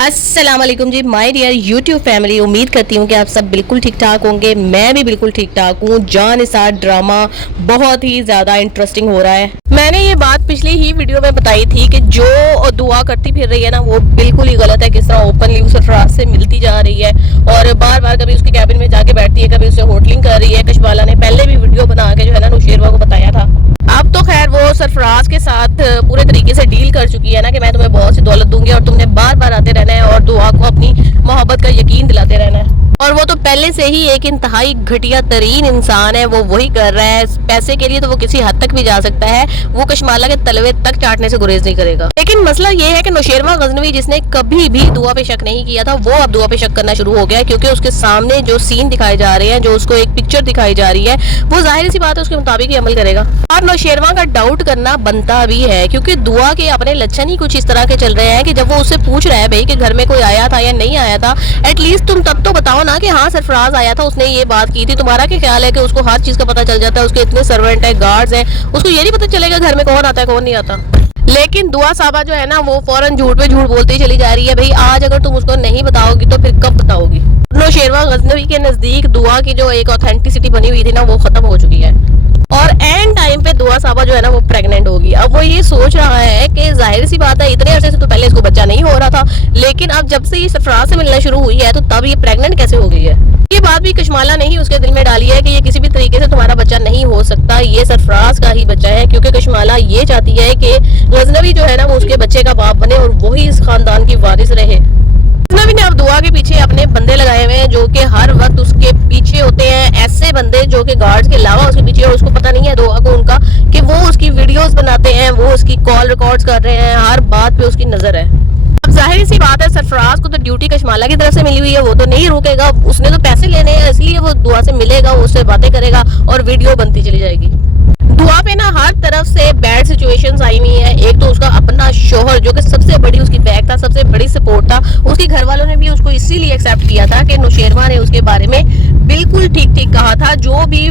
अस्सलाम वालेकुम जी my dear YouTube family. उम्मीद करती हूँ कि आप सब बिल्कुल ठीक ठाक होंगे। मैं भी बिल्कुल ठीक ठाक हूँ। जान निसार ड्रामा बहुत ही ज़्यादा इंटरेस्टिंग हो रहा है। मैंने ये बात पिछली ही वीडियो में बताई थी कि जो दुआ करती फिर रही है ना, वो बिल्कुल ही गलत है। किस तरह ओपनली उस सरफराज से मिलती जा रही है और बार बार कभी उसके कैबिन में जाके बैठती है, कभी उसे होटलिंग कर रही है। कशमाला ने पहले भी वीडियो बना के जो है ना नौशेरवा को बताया था। अब तो खैर वो सरफराज के साथ पूरे तरीके से डील कर चुकी है ना कि मैं तुम्हें बहुत सी दौलत दूंगी और तुमने बार बार आते रहना है और दुआ को अपनी मोहब्बत का यकीन दिलाते रहना है। और वो तो पहले से ही एक इंतहाई घटिया तरीन इंसान है। वो वही कर रहा है। पैसे के लिए तो वो किसी हद तक भी जा सकता है। वो कशमाला के तलवे तक चाटने से गुरेज नहीं करेगा। लेकिन मसला ये है कि नौशेरवा गजनवी जिसने कभी भी दुआ पे शक नहीं किया था, वो अब दुआ पे शक करना शुरू हो गया है। क्योंकि उसके सामने जो सीन दिखाए जा रहे हैं, जो उसको एक पिक्चर दिखाई जा रही है, वो जाहिर सी बात है उसके मुताबिक ही अमल करेगा। और नौशेरवा का डाउट करना बनता भी है क्योंकि दुआ के अपने लक्षण ही कुछ इस तरह के चल रहे हैं कि जब वो उससे पूछ रहा है भाई कि घर में कोई आया था या नहीं आया था, एटलीस्ट तुम तब तो बताओ ना कि हाँ सरफराज आया था, उसने ये बात की थी। तुम्हारा क्या ख्याल है कि उसको हर चीज का पता चल जाता है? उसके इतने सर्वेंट है, गार्ड्स हैं, उसको ये नहीं पता चलेगा घर में कौन आता है कौन नहीं आता? लेकिन दुआ साहबा जो है ना, वो फौरन झूठ पे झूठ बोलती चली जा रही है। भाई आज अगर तुम उसको नहीं बताओगी तो फिर कब बताओगी? नौशेरवा गजनवी के नजदीक दुआ की जो एक ऑथेंटिसिटी बनी हुई थी ना, वो खत्म हो चुकी है और एंड टाइम पे दुआ साहबा जो है ना वो प्रेग्नेंट होगी। अब वो ये सोच रहा है कि जाहिर सी बात है इतने अरसे से तो पहले इसको बच्चा नहीं हो रहा था, लेकिन अब जब से ये सरफराज से मिलना शुरू हुई है तो तब ये प्रेग्नेंट कैसे हो गई है? ये बात भी कशमाला ने ही उसके दिल में डाली है कि ये किसी भी तरीके से तुम्हारा बच्चा नहीं हो सकता, ये सरफराज का ही बच्चा है। क्योंकि कशमाला ये चाहती है कि गजनवी जो है ना वो उसके बच्चे का बाप बने और वही इस खानदान की वारिस रहे। गजनवी ने अब दुआ के पीछे अपने बंदे लगाए हुए हैं जो कि हर वक्त उसके पीछे होते हैं। ऐसे बंदे जो कि गार्ड्स के अलावा उसके पीछे, और उसको पता नहीं है दुआ को उनका कि वो उसकी वीडियोस बनाते हैं, वो उसकी कॉल रिकॉर्ड्स कर रहे हैं, हर बात पे उसकी नजर है। अब जाहिर सी बात है सरफराज को तो ड्यूटी कशमाला की तरफ से मिली हुई है, वो तो नहीं रुकेगा। उसने तो पैसे लेने हैं, इसलिए वो दुआ से मिलेगा, उससे बातें करेगा और वीडियो बनती चली जाएगी। दुआ पे ना हर तरफ से बैड सिचुएशंस आई हुई है। एक तो उसका अपना शोहर जो कि सबसे बड़ी उसकी बैक था, सबसे बड़ी सपोर्ट था। उसके घर वालों ने भी उसको इसीलिए एक्सेप्ट किया था कि नौशेरवा ने उसके बारे में बिल्कुल ठीक ठीक कहा था। जो भी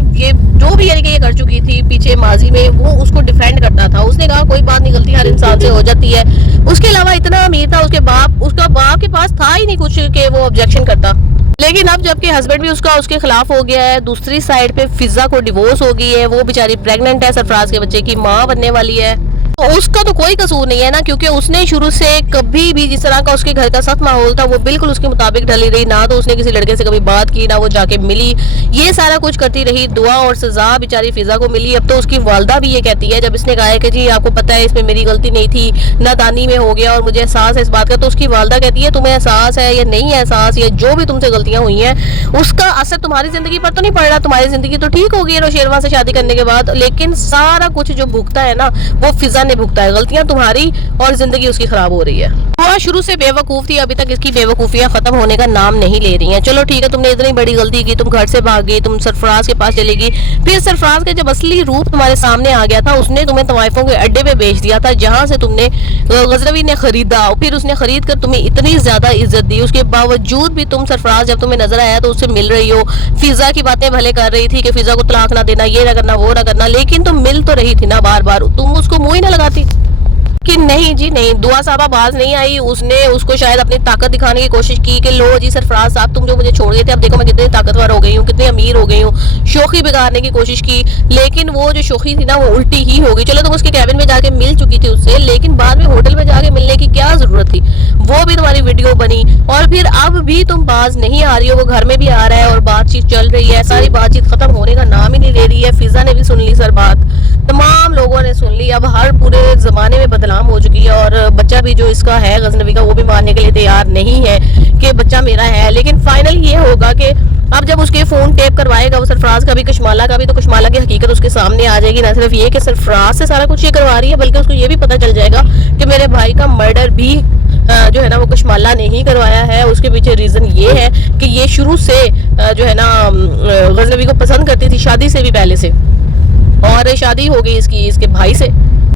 यानी कि ये कर चुकी थी पीछे माजी में, वो उसको डिफेंड करता था। उसने कहा कोई बात नहीं, गलती हर इंसान से हो जाती है। उसके अलावा इतना अमीर था उसका बाप के पास था ही नहीं कुछ कि वो ऑब्जेक्शन करता। लेकिन अब जबकि हस्बैंड भी उसके खिलाफ हो गया है, दूसरी साइड पे फिजा को डिवोर्स हो गई है, वो बेचारी प्रेग्नेंट है, सरफराज के बच्चे की माँ बनने वाली है। तो उसका तो कोई कसूर नहीं है ना, क्योंकि उसने शुरू से कभी भी जिस तरह का उसके घर का सख्त माहौल था वो बिल्कुल उसके मुताबिक ढली रही। ना तो उसने किसी लड़के से कभी बात की, ना वो जाके मिली, ये सारा कुछ करती रही। दुआ और सजा बेचारी फिजा को मिली। अब तो उसकी वालदा भी ये कहती है, जब इसने कहा है कि जी आपको पता है इसमें मेरी गलती नहीं थी, नादानी में हो गया और मुझे एहसास है इस बात का, तो उसकी वालदा कहती है तुम्हें एहसास है या नहीं है एहसास, या जो भी तुमसे गलतियां हुई हैं उसका असर तुम्हारी जिंदगी पर तो नहीं पड़ रहा। तुम्हारी जिंदगी तो ठीक हो गई है नौशेरवा से शादी करने के बाद, लेकिन सारा कुछ जो भुगता है ना वो फिजा ने भुगता है। गलतियां तुम्हारी और जिंदगी उसकी खराब हो रही है। वो शुरू से बेवकूफ थी, अभी तक इसकी बेवकूफियां खत्म होने का नाम नहीं ले रही हैं। चलो ठीक है, तुमने इतनी बड़ी गलती की, तुम घर से भाग गई, तुम सरफराज के पास चली गई। फिर सरफराज का जब असली रूप तुम्हारे सामने आ गया था, उसने तुम्हें तवाइफों के अड्डे पे बेच दिया था, जहां से तुमने गजनवी ने खरीदा। फिर उसने खरीद कर तुम्हें इतनी ज्यादा इज्जत दी, उसके बावजूद भी तुम सरफराज जब तुम्हें नजर आया तो उससे मिल रही हो। फिजा की बातें भले कर रही थी कि फिजा को तलाक ना देना, ये ना करना, वो ना करना, लेकिन तुम मिल तो रही थी ना बार बार। तुम उसको मुंह ही ना लगाती कि नहीं जी नहीं। दुआ साहबा बाज नहीं आई। उसने उसको शायद अपनी ताकत दिखाने की कोशिश की कि लो जी सरफराज साहब तुम जो मुझे छोड़ गए थे, अब देखो मैं कितनी ताकतवर हो गई हूँ, कितनी अमीर हो गई हूँ। शोखी बिगाड़ने की कोशिश की, लेकिन वो जो शोखी थी ना वो उल्टी ही हो गई। चलो तुम उसके कैबिन में जाके मिल चुकी थी उससे, लेकिन बाद में होटल में जाके मिलने की क्या जरूरत थी? वो भी तुम्हारी वीडियो बनी और फिर अब भी तुम बाज नहीं आ रही हो। वो घर में भी आ रहा है और बातचीत चल रही है, सारी बातचीत खत्म होने का नाम ही नहीं ले रही है। फिजा ने भी सुन ली सर बात, तमाम लोगों ने सुन ली। अब हर पूरे जमाने में बदनाम हो चुकी है और बच्चा भी जो इसका है गजनवी का, वो भी मानने के लिए तैयार नहीं है कि बच्चा मेरा है। लेकिन फाइनल ये होगा कि अब जब उसके फोन टेप करवाएगा वो सरफराज का भी कशमाला का भी, तो कशमाला की हकीकत उसके सामने आ जाएगी। ना सिर्फ ये कि सरफराज से सारा कुछ ये करवा रही है, बल्कि उसको ये भी पता चल जाएगा कि मेरे भाई का मर्डर भी जो है ना वो कशमाला ने ही करवाया है। उसके पीछे रीजन ये है कि ये शुरू से जो है ना गजनवी को पसंद करती थी, शादी से भी पहले से, और शादी हो गई इसकी इसके भाई से।